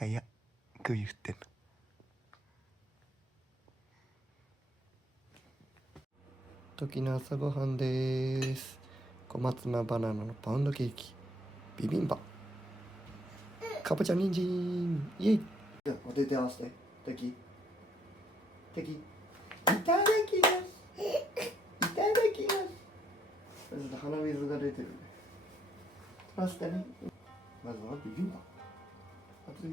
早っ。首振ってんの。時の朝ごはんです。小松菜バナナのパウンドケーキ、ビビンバ、かぼちゃ人参、イエイ。お手手合わせて。敵いただきます。いただきます。ちょっと鼻水が出てるね。パスタね。まずはビビンバ。熱い？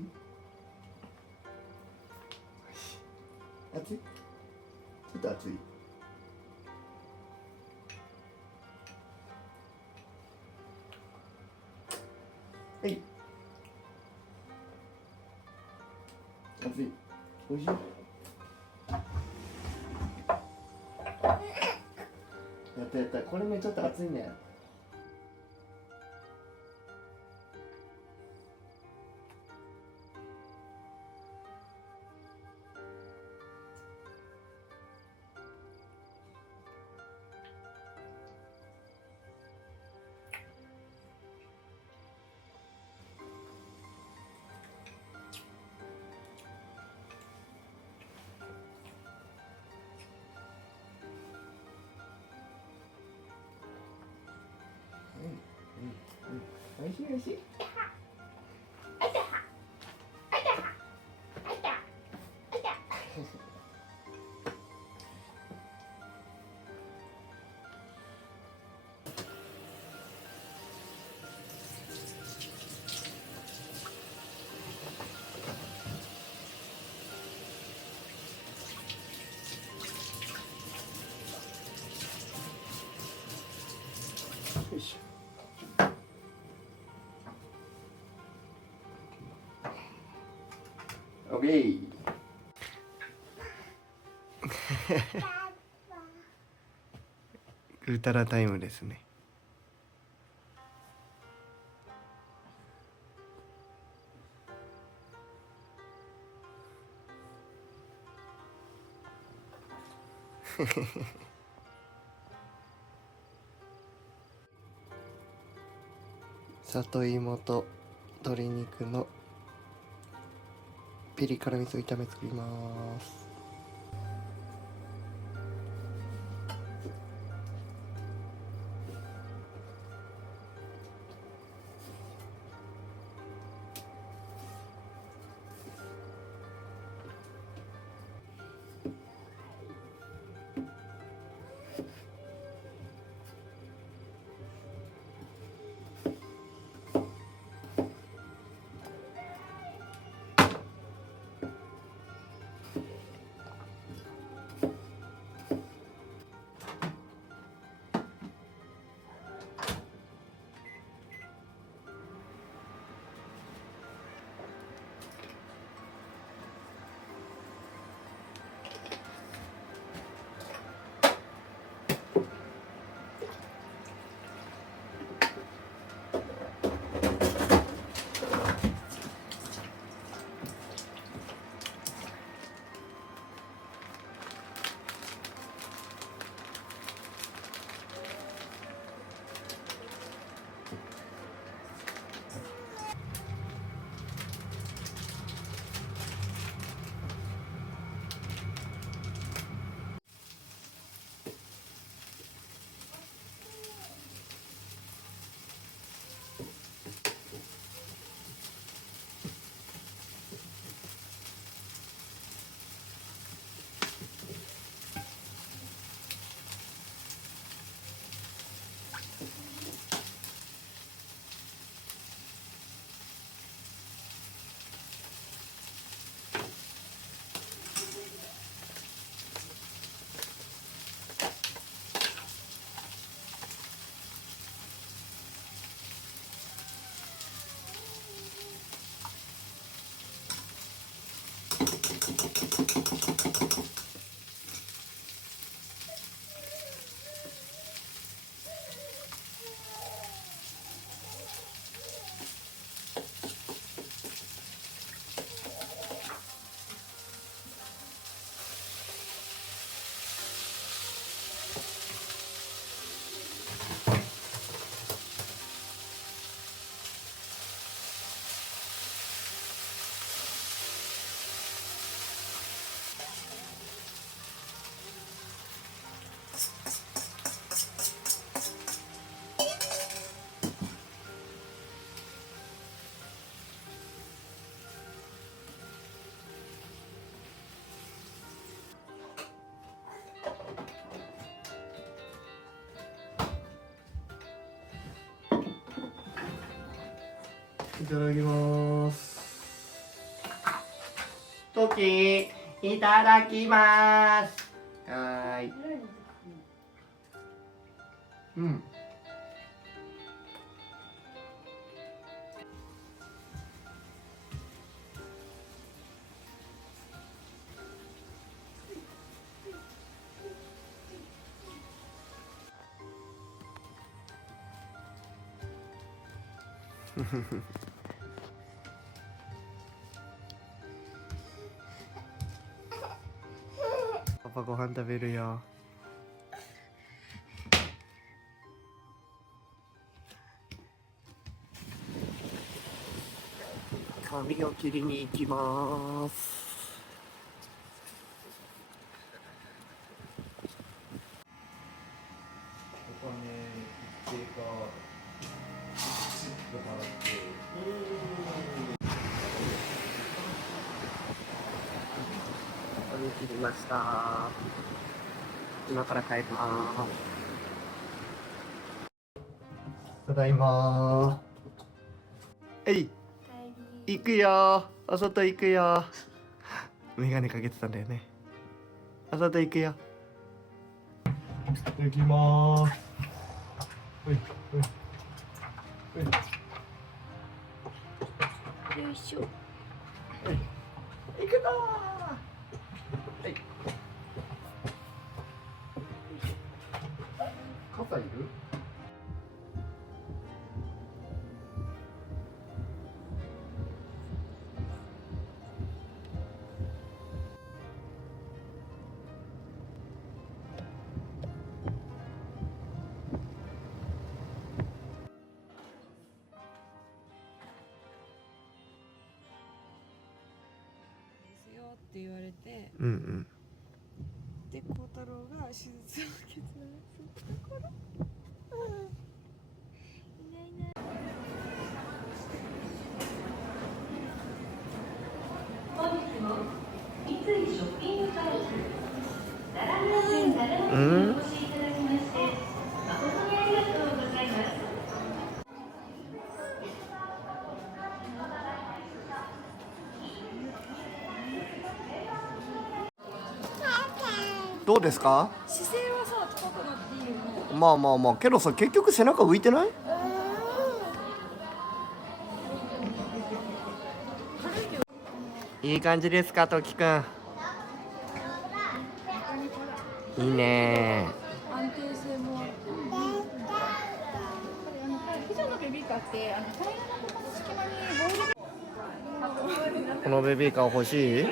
熱い？ちょっと熱い。はい。熱い。おいしい。やったやった。これねちょっと熱いね。おいしいおいしい。よいしょ。オッケー。グータラタイムですね。里芋と鶏肉のピリ辛味噌炒め作ります。ただきます。トキいただきます。はーい。うん。パパご飯食べるよ。髪を切りに行きます。お金一定かチップ払って。髪切りました。今から帰ります。ただいまー。えい。行くよ。お外行くよ。メガネかけてたんだよね。お外行くよ。行きまーす。ほいほいほい。よいしょ。はい。行くぞー。はい。傘いる？って言われて、うんうん。で孝太郎が手術を決断するところ、いないいない。本日も三井ショッピングパーク奈良公園奈良にお越しいただきまして誠にありがとうございます。どうですか？姿勢はさ高くなっていいよね。まあまあまあ、けどさ、結局背中浮いてない？いい感じですか、ときくん。いいね安定性もあって、非常のベビーカーってタイヤのここの隙間にボールこのベビーカー欲しい？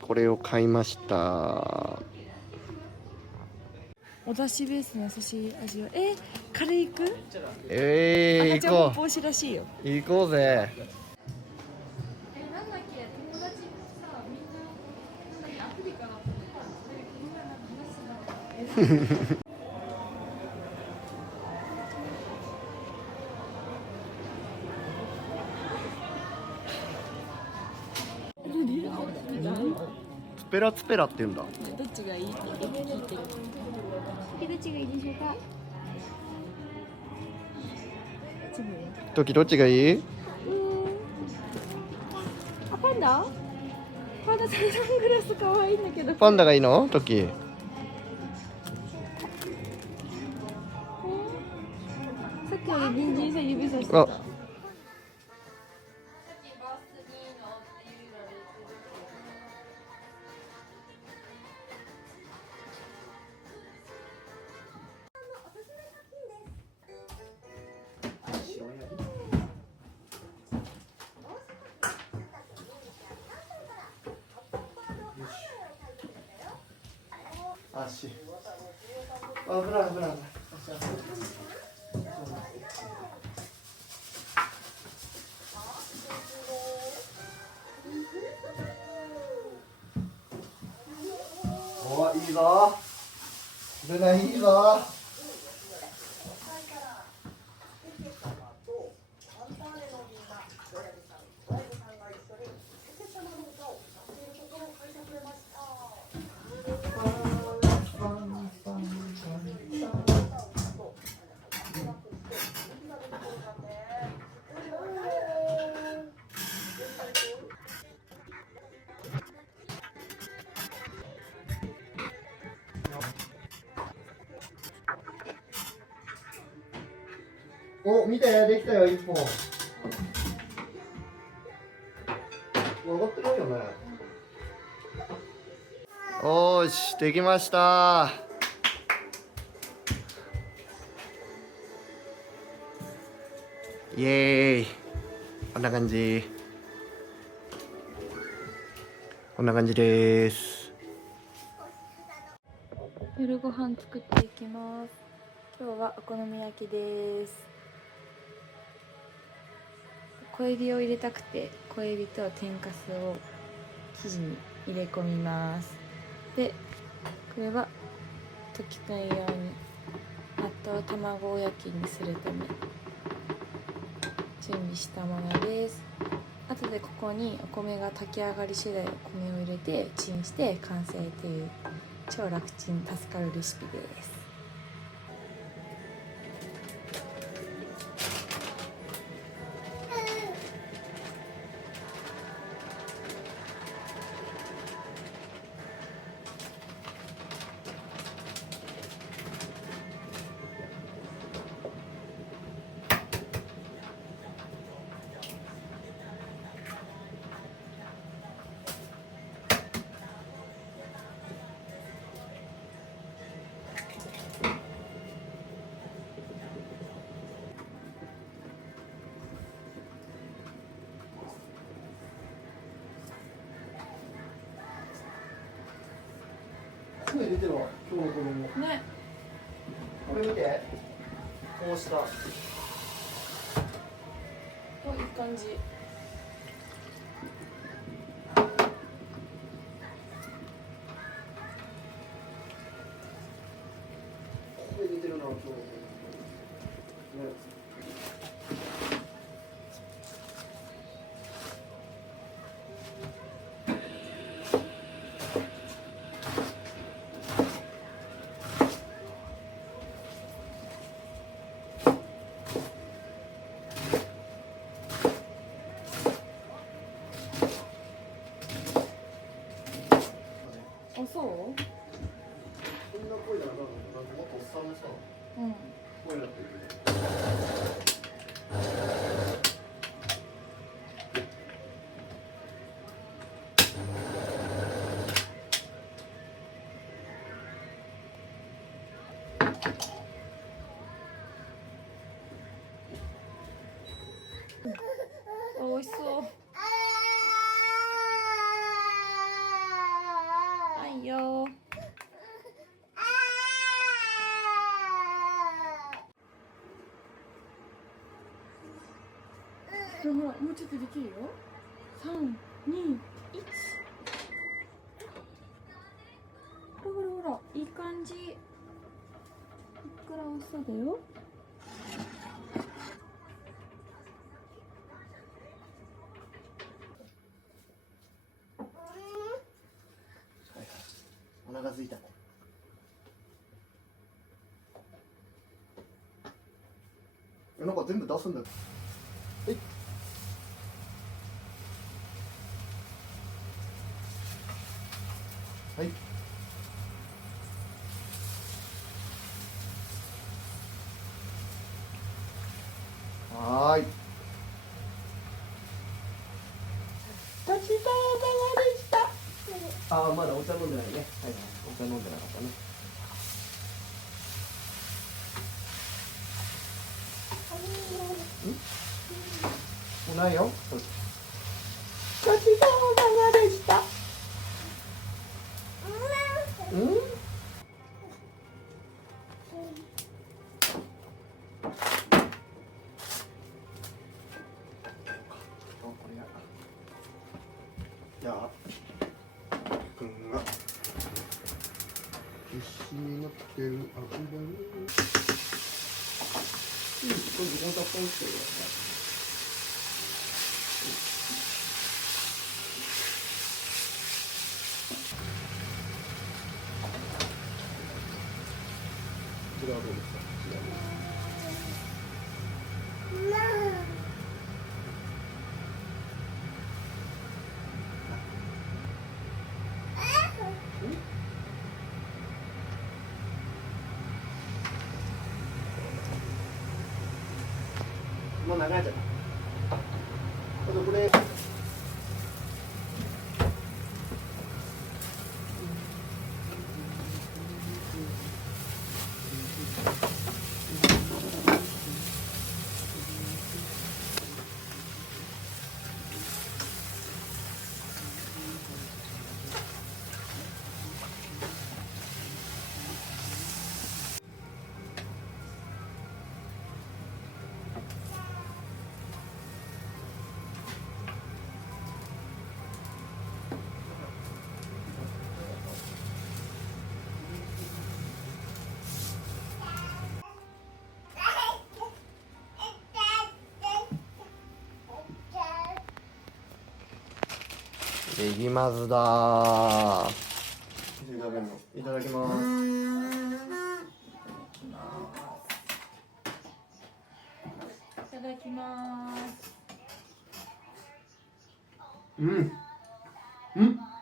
これを買いました。お出汁ベースの優しい味をカレー行く？赤ちゃん行こも帽子らしいよ。う。行こうぜ。なんだっけ、友達さ、みんななんだっけ、アプリからツペラツペラって言うんだ。どっちがいいって聞いてる。どっちがいいでしょうか。トキどっちがいい？あ、パンダ？パンダさんサングラス可愛いんだけど。パンダがいいの？トキ。さっきより人参さ指さしてた。あ。足。危ない危ない危ない。いいぞ。ルナいいぞ。お、見て、できたよ、一本。上がってないよね。おーし、できました。イエーイ。こんな感じ。こんな感じです。夜ご飯作っていきます。今日はお好み焼きです。小エビを入れたくて、小エビと天かすを生地に入れ込みます。で、これは溶きたいように、あとは卵焼きにするため準備したものです。後でここにお米が炊き上がり次第お米を入れてチンして完成という超楽ちん助かるレシピです。声出てるわ、今日の子供。ね。これ見て。こうした。お、いい感じ。声出てるな、今日の子供。ね。あ、そう？こんな声だな、なんかもっとおっさんのさ、うん。声になってるけど。あ、美味しそう。はいよ。ほら、もうちょっとできるよ。3、2、1。ほらほらほら、いい感じ。ふっくら美味しそうだよ。お腹空いた。なんか全部出すんだよ。はい。はい。はーい。ごちそうさまでした。ああ、まだお茶飲んでないね。はいはい。お茶飲んでなかったね。もうないよ。ごちそうさまでした。うん。これや。じゃあ、くんが。必死になってる間にこれ時間たっぷりしてるよね。これはどうですか。もう長いじゃない。あとこれ。ネギまずだー。いただきます。いただきます。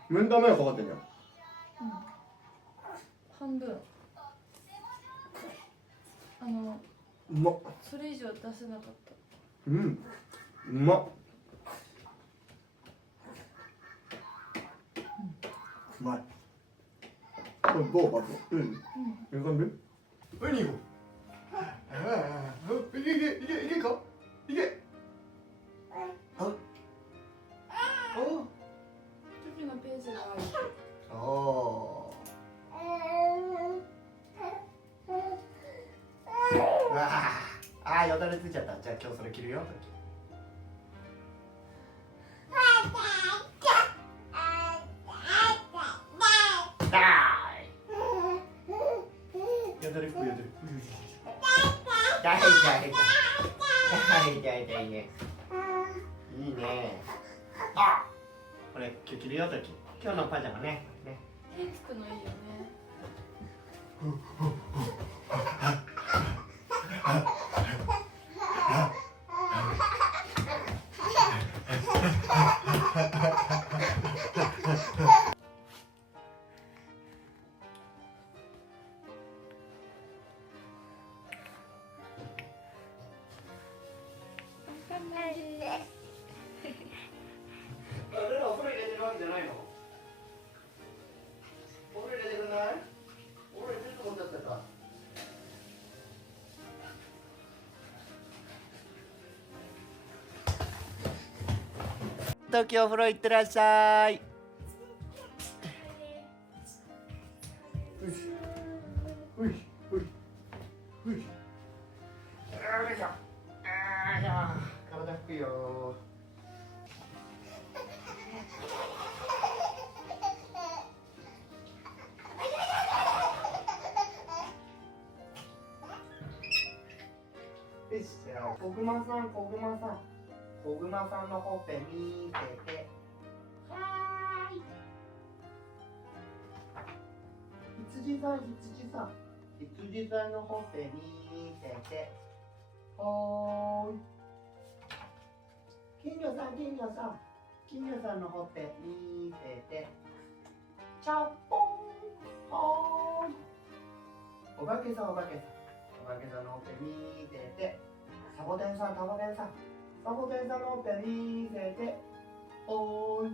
目ん玉がかかってんじゃん。半分。うまっ。それ以上出せなかった。うまっ。うまい。これどうバズ？いい感じ？上に行こう。いけか？いけ。時のペースが悪い。よだれついちゃった。じゃあ今日それ着るよ。よだれふくよだれ。いいね。あ、これ今日着るよとき。今日のパジャマね。手つくのいいよね。お風呂入れてるわけじゃないの？お風呂入れてくんない？お風呂入れてると思っちゃったか。東京お風呂行ってらっしゃい。体拭くよ。こぐまさんのほっぺ見せて。はーい。羊さんのほっぺ見せて。はーい。金魚さんのほっぺ見せて。チャッポン。はーい。お化けさんのほっぺ見せて。サボテンさんのほっぺ見せて。おーい。